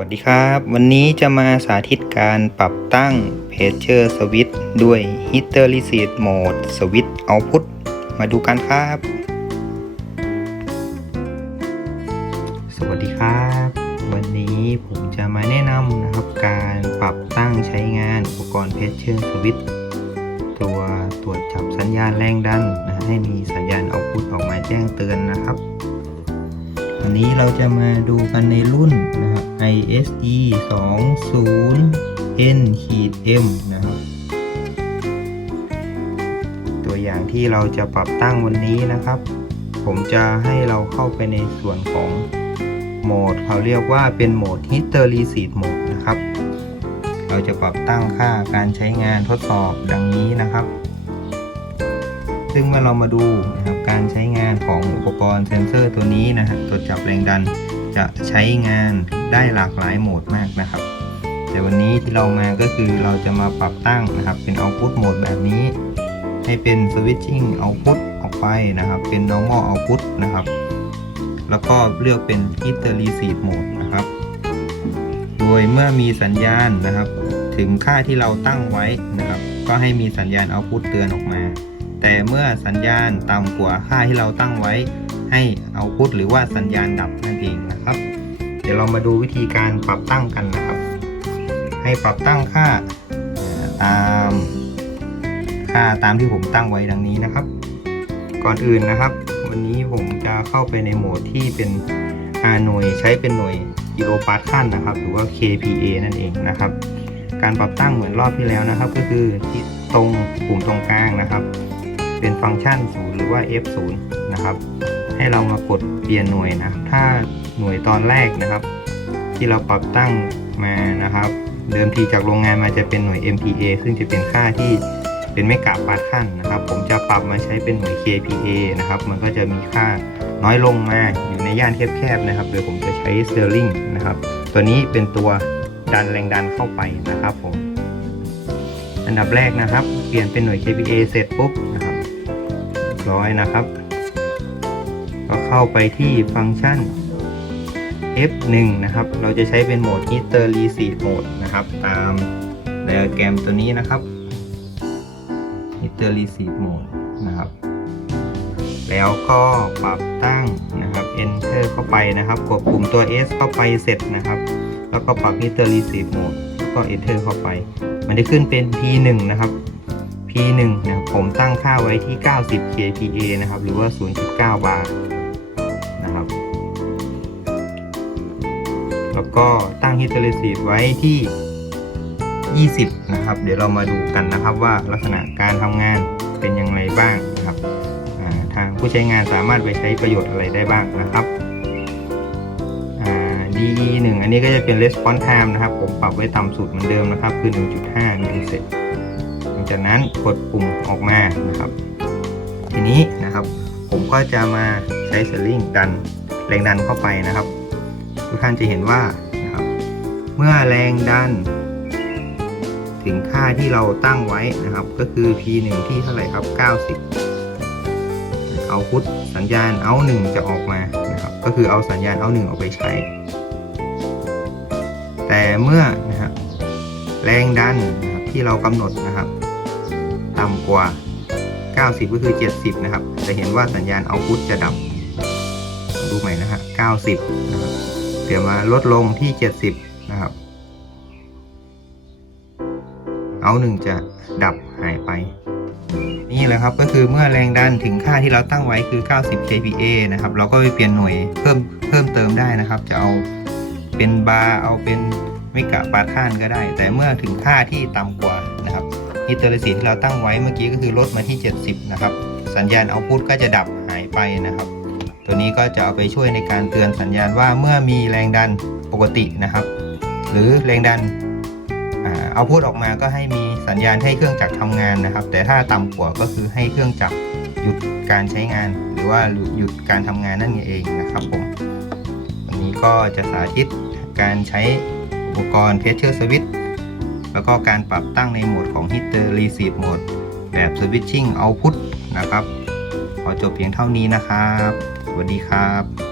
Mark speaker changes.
Speaker 1: วัสดีครับ วันนี้จะมาสาธิตการปรับตั้ง Pressure Switch ด้วย Heater Reset Mode Switch Output มาดูกันครับ สวัสดีครับ วันนี้ผมจะมาแนะนำนะครับการปรับตั้งใช้งานอุปกรณ์ Pressure Switch ตัวตรวจจับสัญญาณแรงดันนะให้มีสัญญาณ Output ออกมาแจ้งเตือนนะครับ วันนี้เราจะมาดูกันในรุ่นนะครับ ISE 20 N ขีด M นะครับ ตัวอย่างที่เราจะปรับตั้งวันนี้นะครับ ผมจะให้เราเข้าไปในส่วนของโหมด เขาเรียกว่าเป็นโหมด Hitter Reset Mode นะครับ เราจะปรับตั้งค่าการใช้งานทดสอบดังนี้นะครับ ซึ่งเมื่อเรามาดูนะครับการใช้งานของอุปกรณ์เซนเซอร์ตัวนี้นะฮะตรวจจับแรงดันจะใช้งานได้หลากหลายโหมดมากนะครับ แต่วันนี้ที่เรามาก็คือเราจะมาปรับตั้งนะครับ เป็น output mode แบบนี้ ให้เป็น switching output ออกไปนะครับ เป็น normal output นะครับ แล้วก็เลือกเป็น hitter reset mode นะครับ โดยเมื่อมีสัญญาณนะครับ ถึงค่าที่เราตั้งไว้นะครับ ก็ให้มีสัญญาณ output เตือนออกมา แต่เมื่อสัญญาณต่ำกว่าค่าที่เราตั้งไว้ ให้เอาพุทหรือว่าสัญญาณดับนั่นเองนะครับ เดี๋ยวเรามาดูวิธีการปรับตั้งกันนะครับ ให้ปรับตั้งค่าตามค่าตามที่ผมตั้งไว้ดังนี้นะครับ ก่อนอื่นนะครับ วันนี้ผมจะเข้าไปในโหมดที่เป็นหน่วยใช้เป็นหน่วยกิโลปาสคัลนะครับ หรือว่า kPa นั่นเองนะครับ การปรับตั้งเหมือนรอบที่แล้วนะครับ ก็คือที่ตรงปุ่มตรงกลางนะครับ เป็นฟังก์ชัน 0 หรือว่า F0 นะครับ ให้เรามากดเปลี่ยนหน่วยนะถ้าหน่วยตอนแรกนะครับ ที่เราปรับตั้งมานะครับ เดิมทีจากโรงงานมาจะเป็นหน่วย MPa ซึ่งจะเป็นค่าที่เป็นไม่กะปาดขั้นนะครับ ผมจะปรับมาใช้เป็นหน่วย KPa นะครับ มันก็จะมีค่าน้อยลงมาอยู่ในย่านแคบๆนะครับโดยผมจะใช้เซอร์ลิงนะครับ ตัวนี้เป็นตัวดันแรงดันเข้าไปนะครับผม อันดับแรกนะครับ เปลี่ยนเป็นหน่วย KPa เสร็จปุ๊บนะครับ ร้อยนะครับ ก็เข้าไปที่ฟังก์ชัน F1 นะครับ เราจะใช้เป็นโหมด Heater Reset Mode นะครับ ตามไดอะแกรมตัวนี้นะครับ Heater Reset Mode นะครับ แล้วก็ปรับตั้งนะครับ Enter เข้าไปนะครับ กดปุ่มตัว S เข้าไปเสร็จนะครับ แล้วก็ปรับ Heater Reset Mode แล้วก็ Enter เข้าไป มันจะขึ้นเป็น P1 นะครับ P1 นะครับผมตั้งค่าไว้ที่ 90 kPa นะครับ หรือว่า 0.9 บาร์นะครับ แล้วก็ตั้ง Heater Receipt ไว้ที่ 20 นะครับ เดี๋ยวเรามาดูกันนะครับว่าลักษณะการทำงานเป็นยังไงบ้างนะครับ ทางผู้ใช้งานสามารถไปใช้ประโยชน์อะไรได้บ้างนะครับ DE 1 อันนี้ก็จะเป็น response time นะครับ ผมปรับไว้ต่ำสุดเหมือนเดิมนะครับ คือ 1.5มิลลิเซ จากนั้นกดปุ่มออกมานะครับ ทีนี้นะครับ ผมก็จะมาใช้สลิงดันแรงดันเข้าไปนะครับ ทุกท่านจะเห็นว่านะครับ เมื่อแรงดัน ถึงค่าที่เราตั้งไว้นะครับ ก็คือ P1 ที่เท่าไหร่ครับ 90 เอาพุทสัญญาณเอา1จะออกมานะครับ ก็คือเอาสัญญาณเอา1ออกไปใช้ แต่เมื่อนะครับแรงดันนะครับที่เรากำหนดนะครับ ต่ำกว่า 90 ก็คือ 70 นะครับ จะเห็นว่าสัญญาณเอาพุทจะดับ ดูใหม่นะฮะ 90 นะครับเดี๋ยวมาลดลงที่ 70 นะครับ เอาหนึ่งจะดับหายไป นี่แหละครับก็คือเมื่อแรงดันถึงค่าที่เราตั้งไว้คือ 90 kPa นะครับ เราก็ไปเปลี่ยนหน่วยเพิ่มเพิ่มเติมได้นะครับ จะเอาเป็นบาร์เอาเป็นไม่กะปาท่านก็ได้ แต่เมื่อถึงค่าที่ต่ำกว่านะครับ ฮิตเตอร์สีที่เราตั้งไว้เมื่อกี้ก็คือลดมาที่ 70 นะครับ สัญญาณเอาพุทก็จะดับหายไปนะครับ ตัวนี้ก็จะเอาไปช่วยในการเตือนสัญญาณว่าเมื่อมีแรงดันปกตินะครับ หรือแรงดันเอาพุทออกมาก็ให้มีสัญญาณให้เครื่องจักรทำงานนะครับ แต่ถ้าต่ำกว่าก็คือให้เครื่องจักรหยุดการใช้งาน หรือว่าหยุดการทำงานนั่นเองนะครับผมวันนี้ก็จะสาธิตการใช้อุปกรณ์ Pressure Switch แล้วก็การปรับตั้งในโหมดของ Hitter Reset Mode แบบ Switching Output นะครับ ขอจบเพียงเท่านี้นะครับ สวัสดีครับ